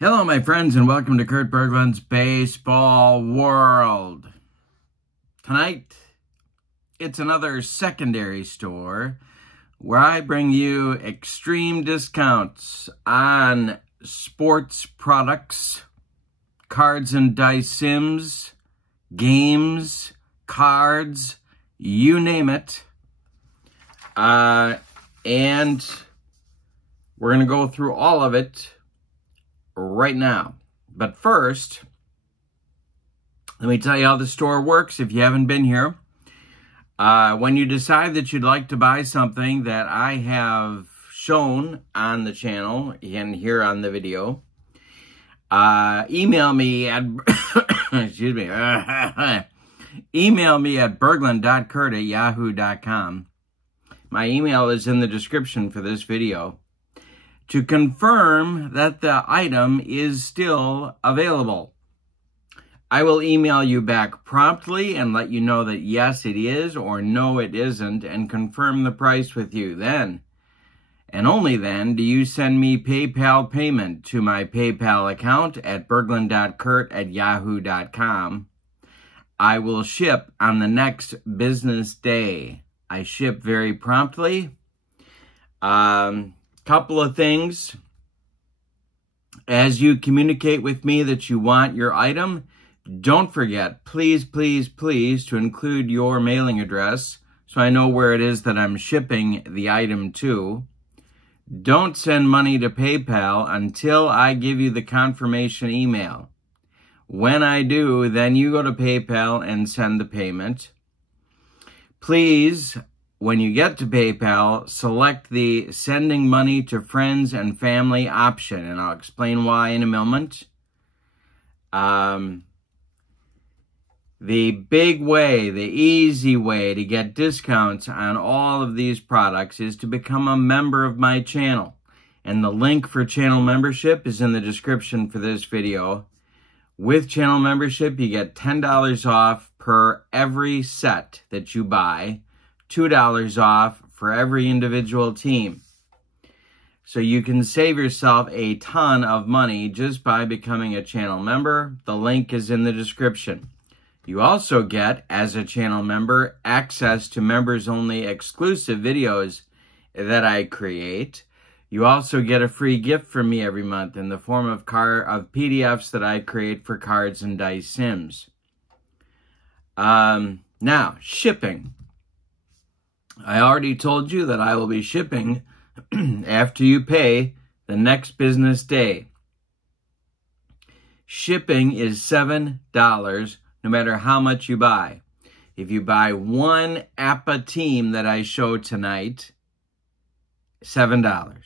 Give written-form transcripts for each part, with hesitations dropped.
Hello, my friends, and welcome to Kurt Berglund's Baseball World. Tonight, it's another secondary store where I bring you extreme discounts on sports products, cards and dice sims, games, cards, you name it. And we're going to go through all of it right now. But first, let me tell you how the store works if you haven't been here. When you decide that you'd like to buy something that I have shown on the channel and here on the video, email me at excuse me email me at berglund.kurt@yahoo.com. My email is in the description for this video to confirm that the item is still available. I will email you back promptly and let you know that yes, it is, or no, it isn't, and confirm the price with you. Then, and only then, do you send me PayPal payment to my PayPal account at berglund.kurt@yahoo.com. I will ship on the next business day. I ship very promptly. Couple of things. As you communicate with me that you want your item, don't forget, please, please, please, to include your mailing address so I know where it is that I'm shipping the item to. Don't send money to PayPal until I give you the confirmation email. When I do, then you go to PayPal and send the payment. Please, when you get to PayPal, select the sending money to friends and family option, and I'll explain why in a moment. The big way, the easy way to get discounts on all of these products is to become a member of my channel. And the link for channel membership is in the description for this video. With channel membership, you get $10 off per every set that you buy. $2 off for every individual team. So you can save yourself a ton of money just by becoming a channel member. The link is in the description. You also get, as a channel member, access to members-only exclusive videos that I create. You also get a free gift from me every month in the form of PDFs that I create for cards and dice sims. Now, shipping. I already told you that I will be shipping after you pay the next business day. Shipping is $7 no matter how much you buy. If you buy one APBA team that I show tonight, $7.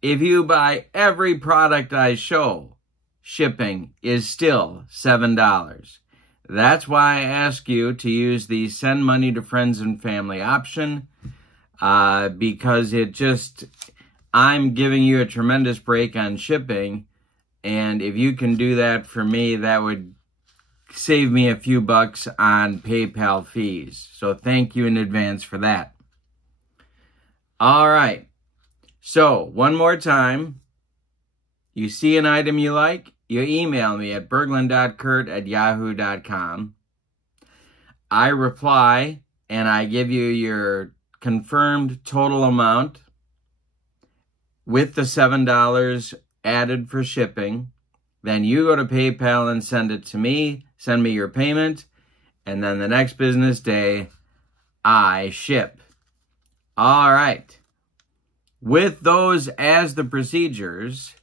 If you buy every product I show, shipping is still $7. That's why I ask you to use the send money to friends and family option, because I'm giving you a tremendous break on shipping, and if you can do that for me, that would save me a few bucks on PayPal fees. So thank you in advance for that. All right. So one more time, you see an item you like, you email me at berglund.kurt@yahoo.com. I reply, and I give you your confirmed total amount with the $7 added for shipping. Then you go to PayPal and send it to me, send me your payment, and then the next business day, I ship. All right. With those as the procedures,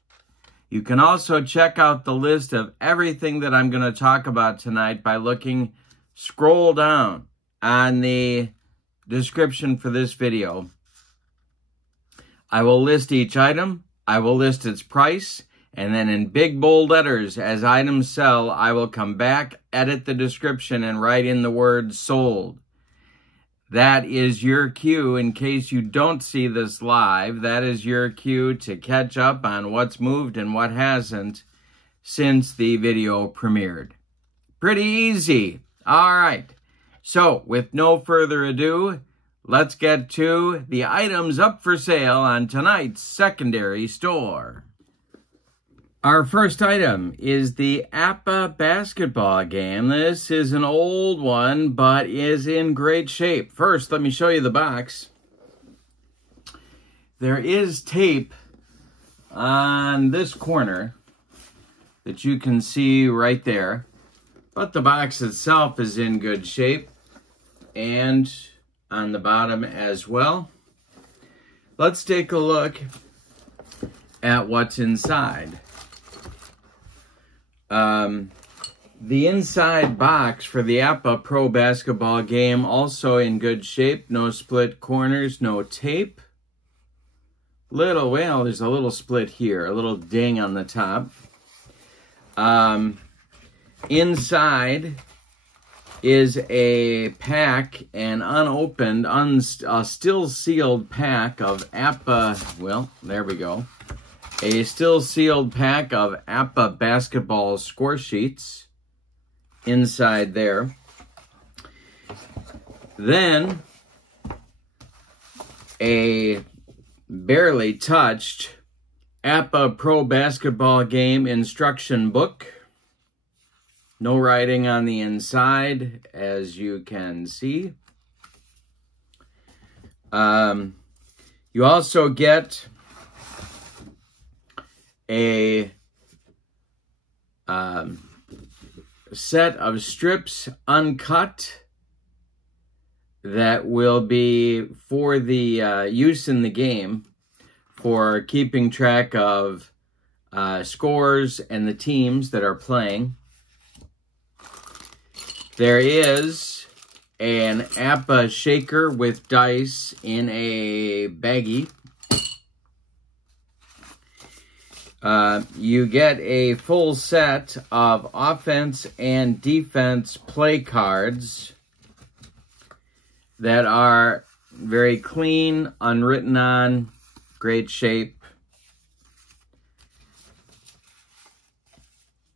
you can also check out the list of everything that I'm going to talk about tonight by scroll down on the description for this video. I will list each item, I will list its price, and then in big bold letters, as items sell, I will come back, edit the description, and write in the word sold. That is your cue in case you don't see this live. That is your cue to catch up on what's moved and what hasn't since the video premiered. Pretty easy. All right. So, with no further ado, let's get to the items up for sale on tonight's secondary store. Our first item is the APBA basketball game. This is an old one, but is in great shape. First, let me show you the box. There is tape on this corner that you can see right there, but the box itself is in good shape, and on the bottom as well. Let's take a look at what's inside. The inside box for the APBA Pro Basketball game also in good shape. No split corners, no tape. There's a little split here, a little ding on the top. Inside is a pack, an unopened, still sealed pack of APBA, well, there we go. A still sealed pack of APBA basketball score sheets inside there. Then a barely touched APBA Pro Basketball game instruction book. No writing on the inside, as you can see. You also get a set of strips uncut that will be for the use in the game for keeping track of scores and the teams that are playing. There is an APBA shaker with dice in a baggie. You get a full set of offense and defense play cards that are very clean, unwritten on, great shape.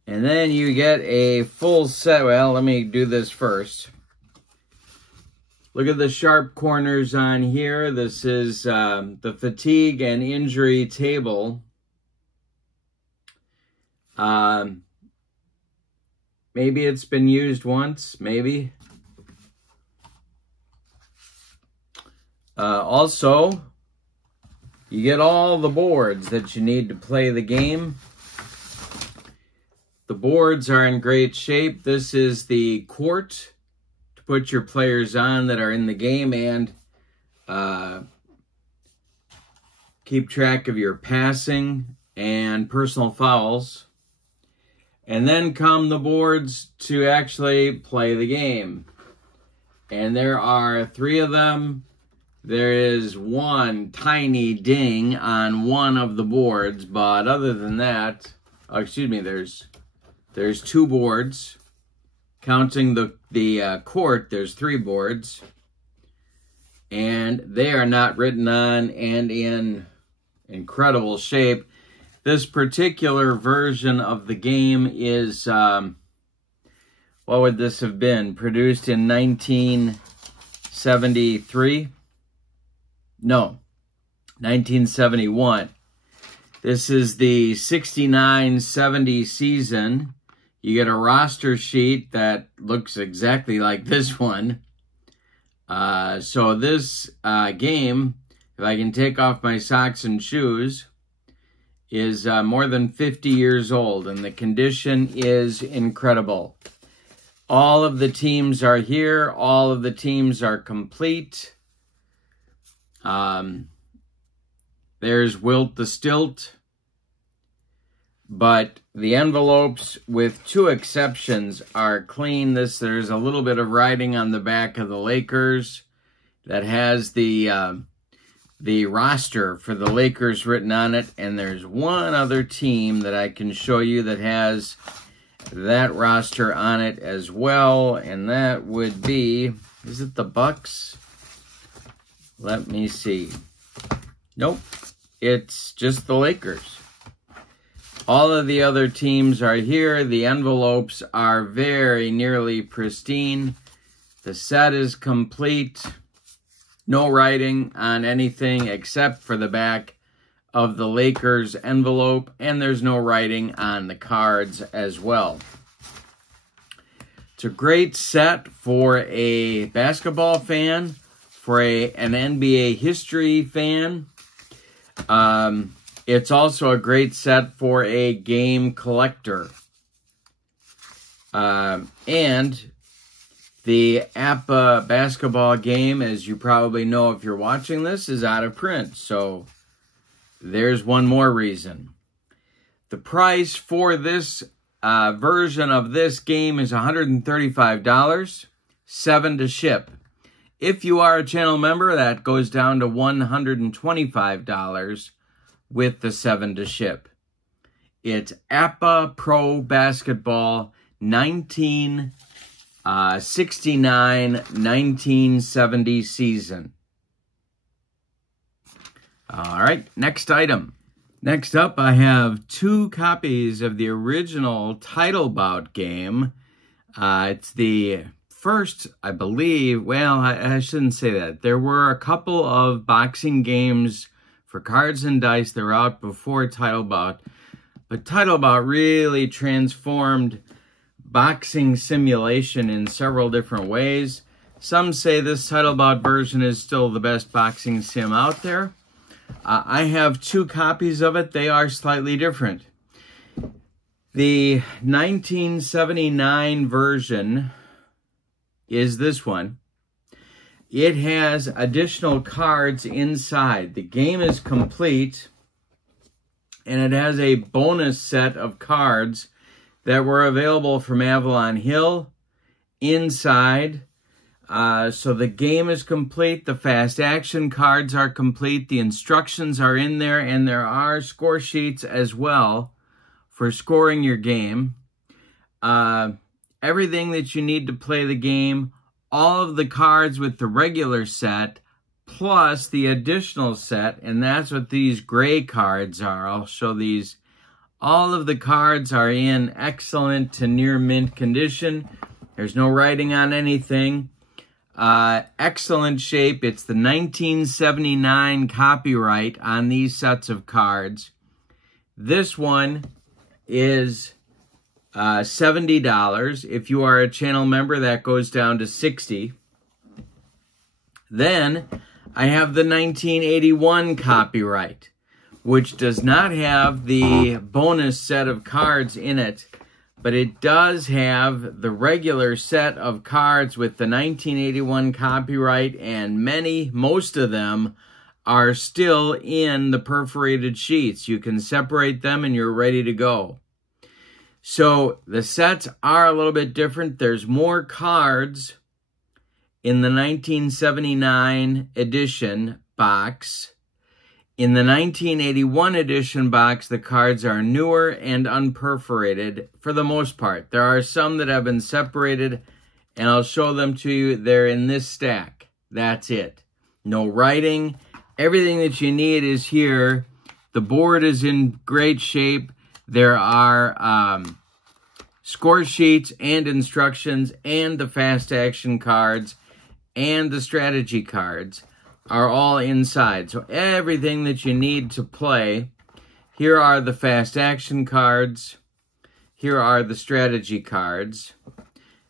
And then you get a full set. Well, let me do this first. Look at the sharp corners on here. This is the fatigue and injury table. Maybe it's been used once, maybe. Also, you get all the boards that you need to play the game. The boards are in great shape. This is the court to put your players on that are in the game and keep track of your passing and personal fouls. And then come the boards to actually play the game. And there are 3 of them. There is one tiny ding on one of the boards, but other than that, there's 2 boards. Counting the court, there's 3 boards. And they are not written on and in incredible shape. This particular version of the game is, what would this have been? Produced in 1973? No, 1971. This is the 69-70 season. You get a roster sheet that looks exactly like this one. So this game, if I can take off my socks and shoes, is more than 50 years old, and the condition is incredible. All of the teams are here. All of the teams are complete. There's Wilt the Stilt. But the envelopes, with 2 exceptions, are clean. There's a little bit of writing on the back of the Lakers that has the roster for the Lakers written on it. And there's one other team that I can show you that has that roster on it as well. And that would be, is it the Bucks? Let me see. Nope. It's just the Lakers. All of the other teams are here. The envelopes are very nearly pristine. The set is complete. No writing on anything except for the back of the Lakers envelope, and there's no writing on the cards as well. It's a great set for a basketball fan, for an NBA history fan. It's also a great set for a game collector. And the APBA basketball game, as you probably know if you're watching this, is out of print. So there's one more reason. The price for this version of this game is $135, $7 to ship. If you are a channel member, that goes down to $125 with the $7 to ship. It's APBA Pro Basketball 1969-1970 season. All right, next item. Next up, I have 2 copies of the original Title Bout game. It's the first, I believe, well, I shouldn't say that. There were a couple of boxing games for cards and dice that were out before Title Bout. But Title Bout really transformed boxing simulation in several different ways. Some say this Title Bout version is still the best boxing sim out there. I have 2 copies of it. They are slightly different. The 1979 version is this one. It has additional cards inside. The game is complete, and it has a bonus set of cards that were available from Avalon Hill inside. So the game is complete. The fast action cards are complete. The instructions are in there, and there are score sheets as well for scoring your game. Everything that you need to play the game, all of the cards with the regular set, plus the additional set, and that's what these gray cards are. I'll show these. All of the cards are in excellent to near mint condition. There's no writing on anything. Excellent shape. It's the 1979 copyright on these sets of cards. This one is $70. If you are a channel member, that goes down to $60. Then I have the 1981 copyright, which does not have the bonus set of cards in it, but it does have the regular set of cards with the 1981 copyright, and most of them are still in the perforated sheets. You can separate them and you're ready to go. So the sets are a little bit different. There's more cards in the 1979 edition box. In the 1981 edition box, the cards are newer and unperforated for the most part. There are some that have been separated, and I'll show them to you. They're in this stack. That's it. No writing. Everything that you need is here. The board is in great shape. There are score sheets and instructions, and the fast action cards and the strategy cards are all inside. So everything that you need to play. Here are the fast action cards. Here are the strategy cards.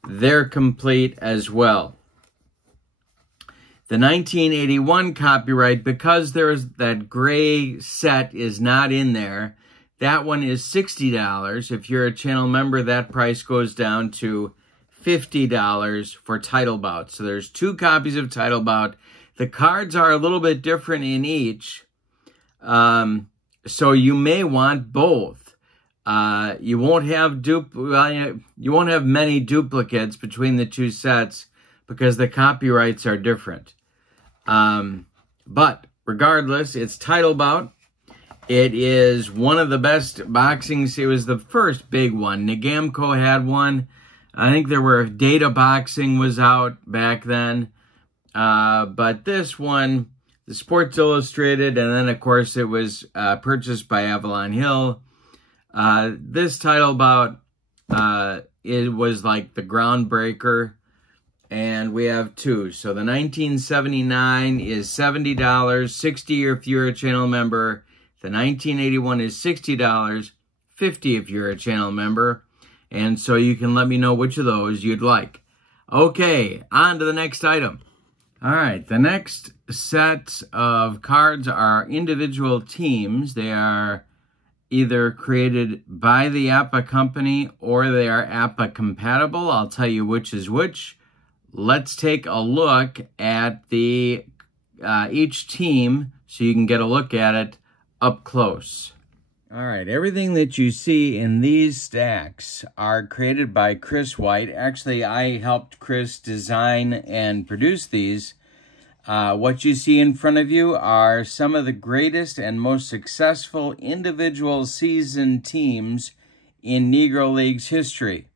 They're complete as well. The 1981 copyright, because that gray set is not in there, that one is $60. If you're a channel member, that price goes down to $50 for Title Bout. So there's 2 copies of Title Bout. The cards are a little bit different in each, so you may want both. You won't have many duplicates between the 2 sets because the copyrights are different. But regardless, it's Title Bout. It is one of the best boxing. It was the first big one. Nagamco had one. I think Data Boxing was out back then. But this one, the Sports Illustrated, and then, of course, it was purchased by Avalon Hill. This Title Bout, it was like the groundbreaker, and we have 2. So the 1979 is $70, $60 if you're a channel member, The 1981 is $60, $50 if you're a channel member. And so you can let me know which of those you'd like. Okay, on to the next item. All right, the next set of cards are individual teams. They are either created by the APBA company or they are APBA compatible. I'll tell you which is which. Let's take a look at the each team so you can get a look at it up close. All right, everything that you see in these stacks are created by Chris White. Actually, I helped Chris design and produce these. What you see in front of you are some of the greatest and most successful individual season teams in Negro Leagues history.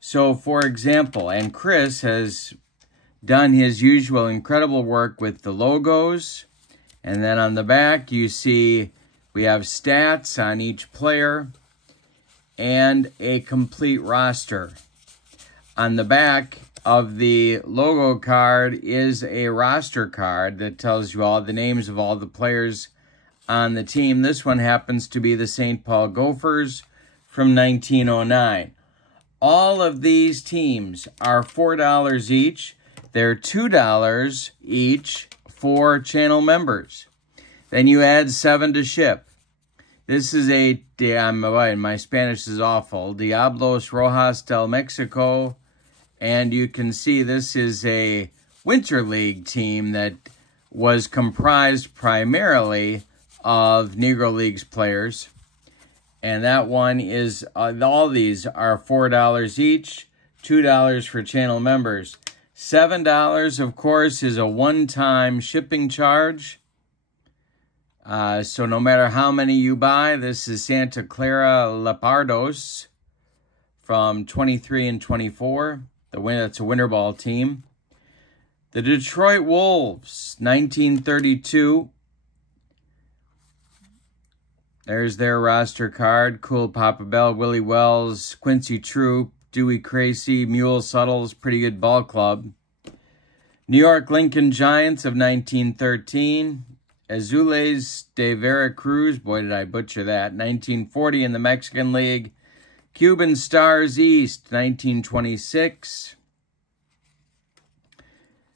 So, for example, and Chris has done his usual incredible work with the logos. And then on the back, you see we have stats on each player and a complete roster. On the back of the logo card is a roster card that tells you all the names of all the players on the team. This one happens to be the St. Paul Gophers from 1909. All of these teams are $4 each. They're $2 each for channel members. Then you add $7 to ship. This is my Spanish is awful, Diablos Rojas del Mexico. And you can see this is a Winter League team that was comprised primarily of Negro Leagues players. And that one is, all these are $4 each, $2 for channel members. $7, of course, is a one-time shipping charge. So no matter how many you buy, this is Santa Clara Leopardos from 23 and 24. That's a winter ball team. The Detroit Wolves, 1932. There's their roster card. Cool Papa Bell, Willie Wells, Quincy Troop, Dewey Cracey, Mule Suttles, pretty good ball club. New York Lincoln Giants of 1913. Azules de Vera Cruz, boy did I butcher that, 1940 in the Mexican League. Cuban Stars East, 1926.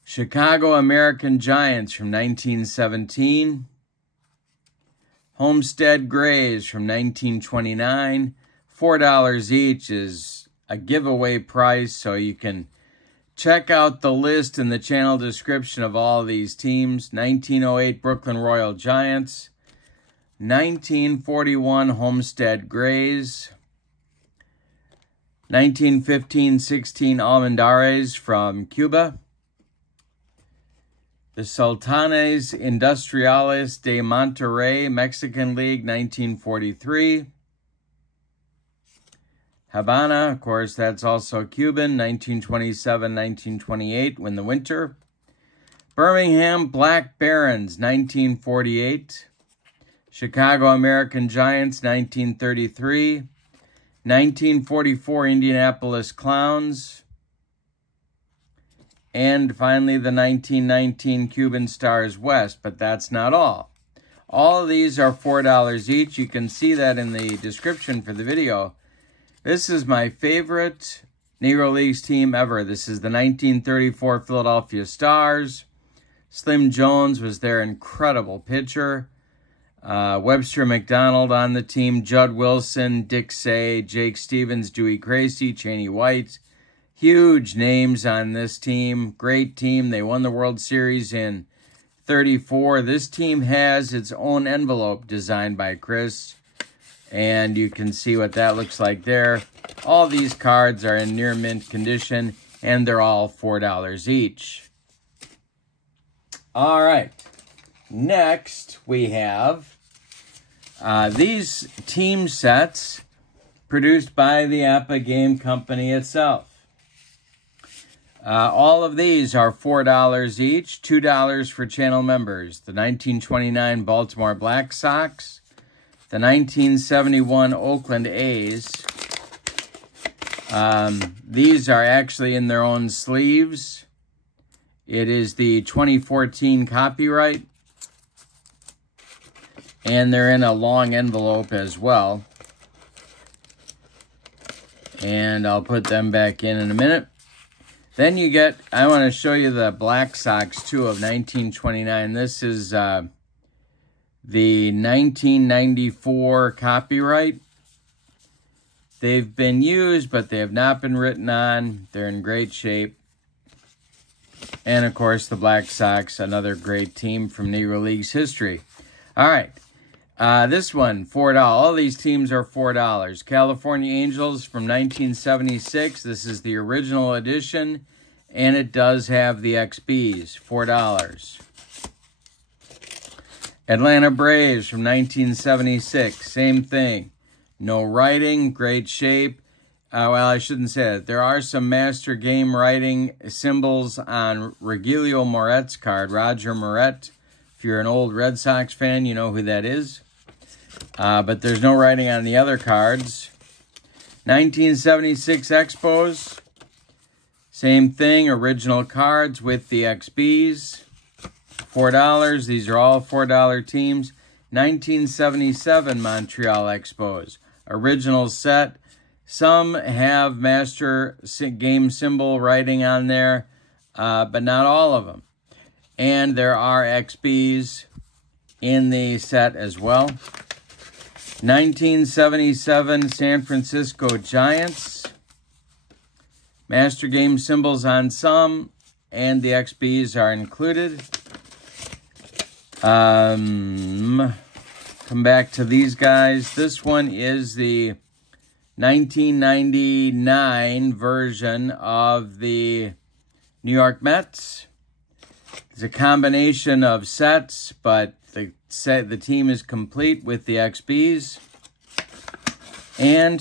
Chicago American Giants from 1917. Homestead Grays from 1929. $4 each is a giveaway price, so you can check out the list in the channel description of all of these teams. 1908 Brooklyn Royal Giants. 1941 Homestead Grays. 1915-16 Almendares from Cuba. The Sultanes Industriales de Monterrey, Mexican League, 1943. Habana, of course, that's also Cuban, 1927-1928, win the winter. Birmingham Black Barons, 1948. Chicago American Giants, 1933. 1944 Indianapolis Clowns. And finally, the 1919 Cuban Stars West, but that's not all. All of these are $4 each. You can see that in the description for the video. This is my favorite Negro Leagues team ever. This is the 1934 Philadelphia Stars. Slim Jones was their incredible pitcher. Webster McDonald on the team. Judd Wilson, Dick Say, Jake Stevens, Dewey Cracey, Cheney White. Huge names on this team. Great team. They won the World Series in 34. This team has its own envelope designed by Chris. And you can see what that looks like there. All these cards are in near mint condition, and they're all $4 each. All right. Next, we have these team sets produced by the APBA Game Company itself. All of these are $4 each, $2 for channel members. The 1929 Baltimore Black Sox, the 1971 Oakland A's. These are actually in their own sleeves. It is the 2014 copyright. And they're in a long envelope as well. And I'll put them back in a minute. Then you get, I want to show you the Black Sox, too, of 1929. This is the 1994 copyright. They've been used, but they have not been written on. They're in great shape. And, of course, the Black Sox, another great team from Negro League's history. All right. This one, $4. All these teams are $4. California Angels from 1976. This is the original edition, and it does have the XBs, $4. Atlanta Braves from 1976, same thing. No writing, great shape. Well, I shouldn't say that. There are some master game writing symbols on Regilio Moret's card, Roger Moret. If you're an old Red Sox fan, you know who that is. But there's no writing on the other cards. 1976 Expos. Same thing, original cards with the XBs. $4. These are all $4 teams. 1977 Montreal Expos. Original set. Some have master game symbol writing on there, but not all of them. And there are XBs in the set as well. 1977 San Francisco Giants. Master game symbols on some, and the XBs are included. Come back to these guys. This one is the 1999 version of the New York Mets. It's a combination of sets, but the team is complete with the XBs. And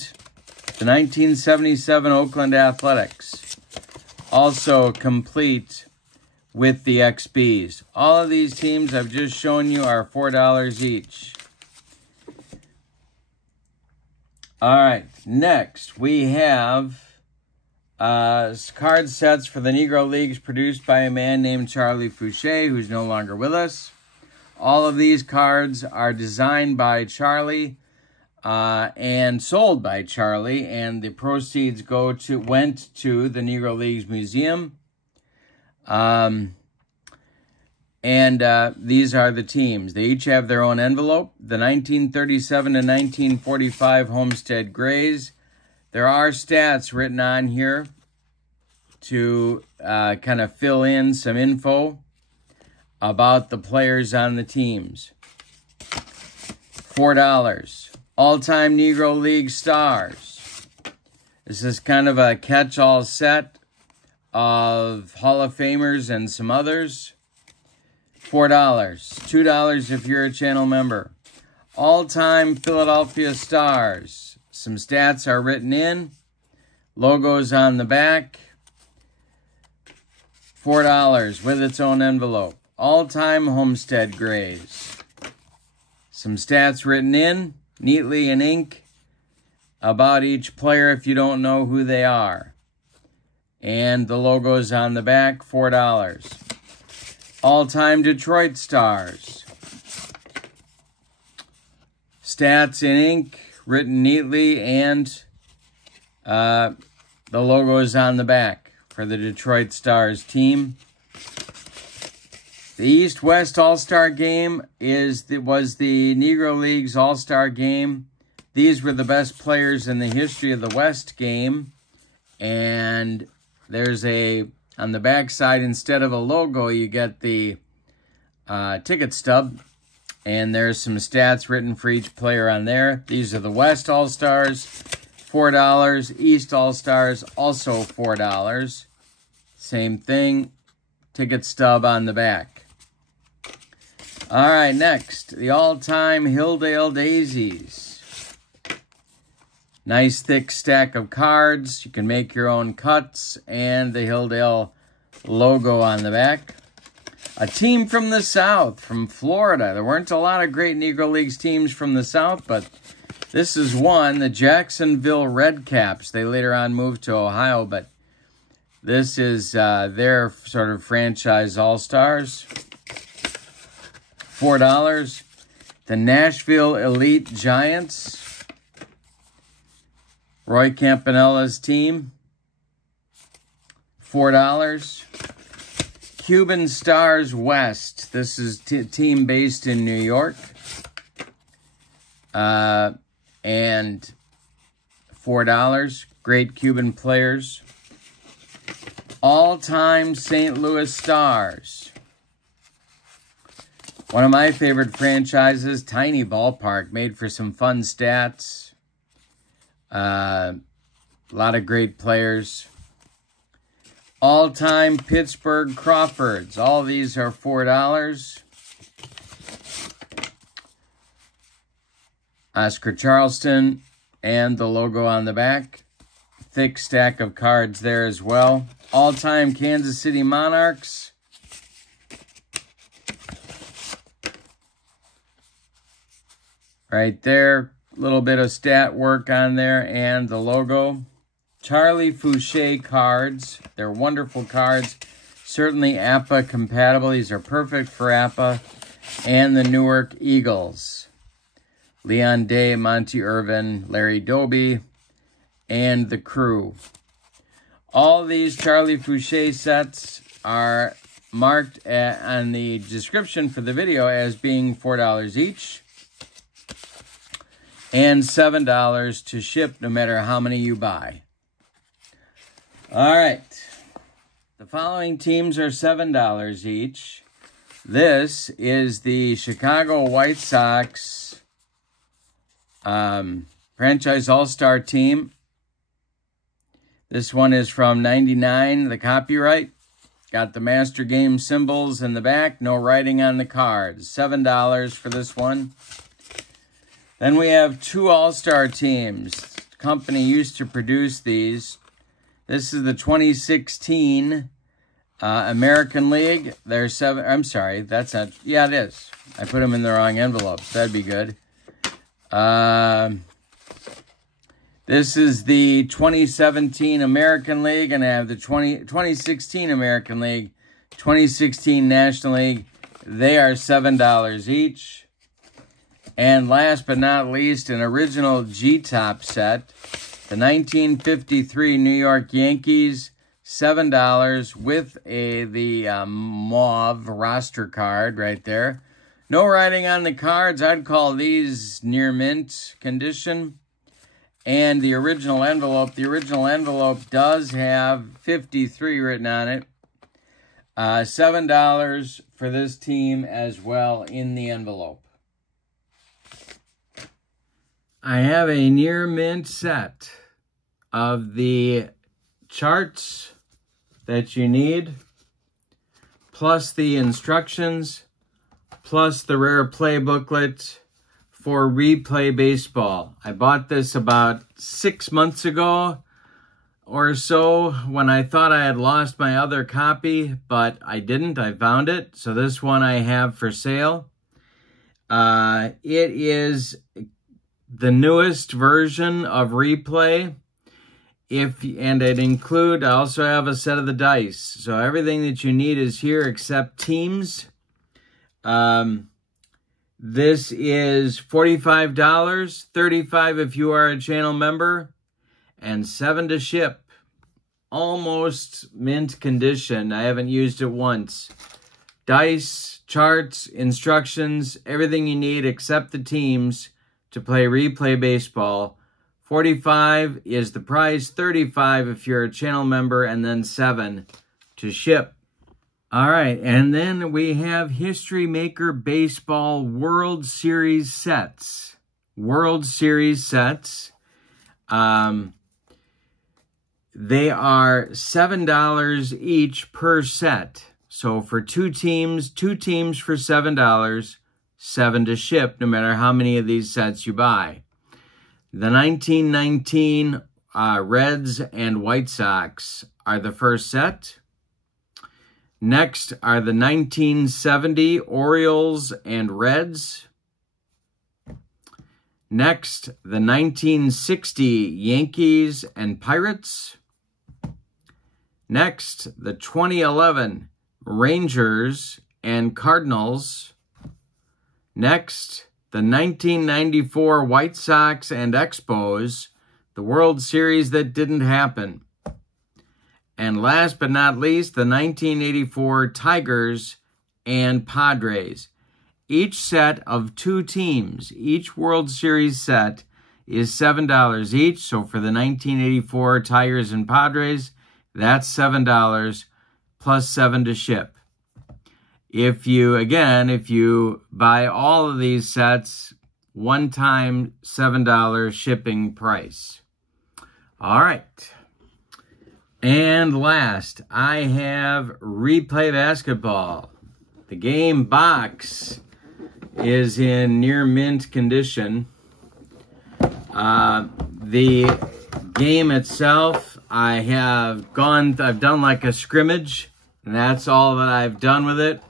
the 1977 Oakland Athletics, also complete with the XBs. All of these teams I've just shown you are $4 each. All right, next we have card sets for the Negro Leagues produced by a man named Charlie Fouché, who's no longer with us. All of these cards are designed by Charlie and sold by Charlie, and the proceeds went to the Negro Leagues Museum. These are the teams. They each have their own envelope. The 1937 to 1945 Homestead Grays. There are stats written on here to kind of fill in some info about the players on the teams. $4. All-time Negro League stars. This is kind of a catch-all set of Hall of Famers and some others. $4. $2 if you're a channel member. All-time Philadelphia stars. Some stats are written in. Logos on the back. $4 with its own envelope. All-time Homestead Grays. Some stats written in, neatly in ink, about each player if you don't know who they are. And the logos on the back, $4. All-time Detroit stars. Stats in ink, written neatly, and the logos on the back for the Detroit Stars team. The East-West All-Star Game was the Negro League's All-Star Game. These were the best players in the history of the West game. And there's on the back side, instead of a logo, you get the ticket stub. And there's some stats written for each player on there. These are the West All-Stars, $4. East All-Stars, also $4. Same thing, ticket stub on the back. All right, next, the all-time Hilldale Daisies. Nice thick stack of cards. You can make your own cuts, and the Hilldale logo on the back. A team from the South, from Florida. There weren't a lot of great Negro Leagues teams from the South, but this is one, the Jacksonville Redcaps. They later on moved to Ohio, but this is their sort of franchise all-stars. $4. The Nashville Elite Giants, Roy Campanella's team, $4. Cuban Stars West. This is a team based in New York. And $4. Great Cuban players. All-time St. Louis Stars. One of my favorite franchises, tiny ballpark, made for some fun stats. A lot of great players. All-time Pittsburgh Crawfords. All these are $4. Oscar Charleston and the logo on the back. Thick stack of cards there as well. All-time Kansas City Monarchs. Right there. A little bit of stat work on there and the logo. Charlie Fouché cards. They're wonderful cards. Certainly APBA compatible. These are perfect for APBA. And the Newark Eagles. Leon Day, Monty Irvin, Larry Doby, and the Crew. All these Charlie Fouché sets are marked on the description for the video as being $4 each. And $7 to ship no matter how many you buy. All right. The following teams are $7 each. This is the Chicago White Sox franchise all-star team. This one is from '99, the copyright. Got the Master Game symbols in the back. No writing on the cards. $7 for this one. Then we have two all-star teams. The company used to produce these. This is the 2016 American League. They're I'm sorry, that's not. Yeah, it is. I put them in the wrong envelopes. That'd be good. This is the 2017 American League, and I have the 2016 American League, 2016 National League. They are $7 each. And last but not least, an original G-Top set. The 1953 New York Yankees, $7 with the mauve roster card right there. No writing on the cards. I'd call these near mint condition. And the original envelope does have 53 written on it. $7 for this team as well in the envelope. I have a near mint set of the charts that you need, plus the instructions, plus the rare play booklet for Replay Baseball. I bought this about 6 months ago or so when I thought I had lost my other copy, but I didn't. I found it. So this one I have for sale. It is the newest version of Replay. And I also have a set of the dice. So everything that you need is here except teams. This is $45, $35 if you are a channel member, and $7 to ship. Almost mint condition. I haven't used it once. Dice, charts, instructions, everything you need except the teams to play Replay Baseball. $45 is the price, $35 if you're a channel member, and then $7 to ship. All right, and then we have History Maker Baseball World Series sets. World Series sets. They are $7 each per set. So for two teams for $7, $7 to ship, no matter how many of these sets you buy. The 1919 Reds and White Sox are the first set. Next are the 1970 Orioles and Reds. Next, the 1960 Yankees and Pirates. Next, the 2011 Rangers and Cardinals. Next, the 1994 White Sox and Expos, the World Series that didn't happen. And last but not least, the 1984 Tigers and Padres. Each set of 2 teams, each World Series set is $7 each. So for the 1984 Tigers and Padres, that's $7 plus $7 to ship. If you buy all of these sets, one-time $7 shipping price. All right. And last, I have Replay Basketball. The game box is in near mint condition. The game itself, I've done like a scrimmage, and that's all that I've done with it.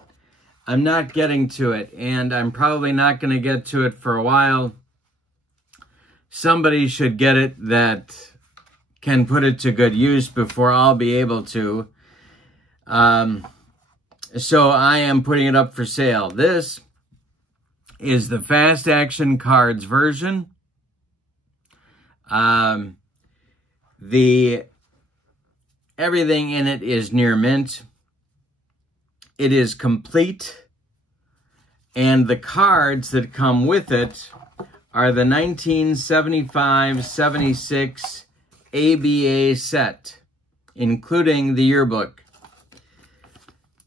I'm not getting to it, and I'm probably not going to get to it for a while. Somebody should get it that can put it to good use before I'll be able to. So I am putting it up for sale. This is the Fast Action Cards version. Everything in it is near mint. It is complete, and the cards that come with it are the 1975-76 ABA set, including the yearbook.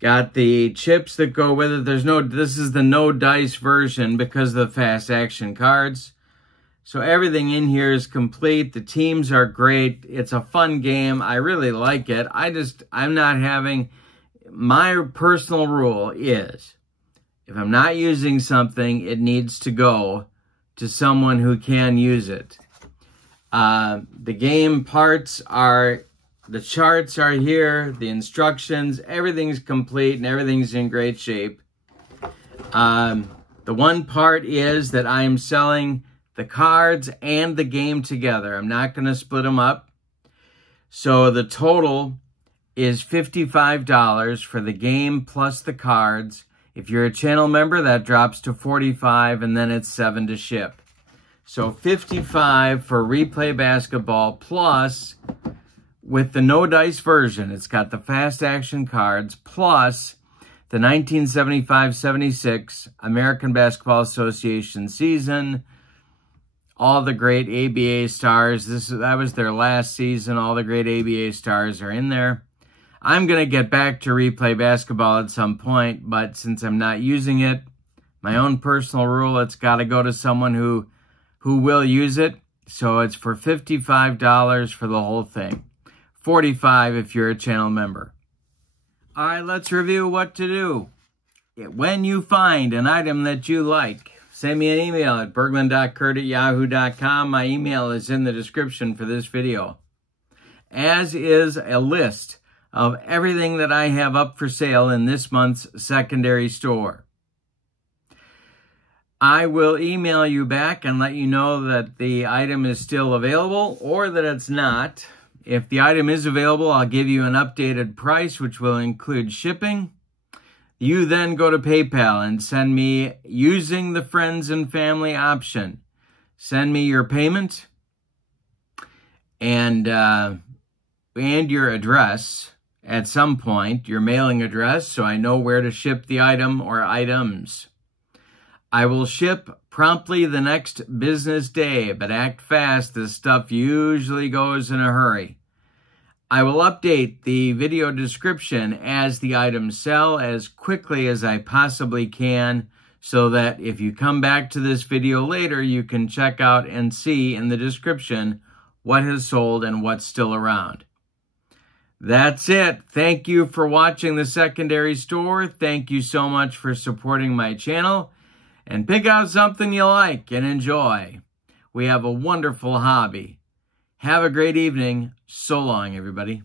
Got the chips that go with it. This is the no dice version because of the Fast Action cards. So everything in here is complete. The teams are great. It's a fun game. I really like it. I'm not having... My personal rule is, if I'm not using something, it needs to go to someone who can use it. The game parts are, the charts are here, the instructions, everything's complete and everything's in great shape. The one part is that I am selling the cards and the game together. I'm not going to split them up. So the total is $55 for the game plus the cards. If you're a channel member, that drops to $45, and then it's $7 to ship. So $55 for Replay Basketball, plus with the no dice version, it's got the Fast Action cards, plus the 1975-76 American Basketball Association season, all the great ABA stars. That was their last season. All the great ABA stars are in there. I'm going to get back to Replay Basketball at some point, but since I'm not using it, my own personal rule, it's got to go to someone who will use it. So it's for $55 for the whole thing. $45 if you're a channel member. All right, let's review what to do. When you find an item that you like, send me an email at berglund.kurt@yahoo.com. My email is in the description for this video, as is a list of everything that I have up for sale in this month's secondary store. I will email you back and let you know that the item is still available or that it's not. If the item is available, I'll give you an updated price, which will include shipping. You then go to PayPal and send me, using the friends and family option, send me your payment and your address at some point, your mailing address, so I know where to ship the item or items. I will ship promptly the next business day, but act fast. This stuff usually goes in a hurry. I will update the video description as the items sell as quickly as I possibly can, so that if you come back to this video later, you can check out and see in the description what has sold and what's still around. That's it. Thank you for watching the secondary store. Thank you so much for supporting my channel. And pick out something you like and enjoy. We have a wonderful hobby. Have a great evening. So long, everybody.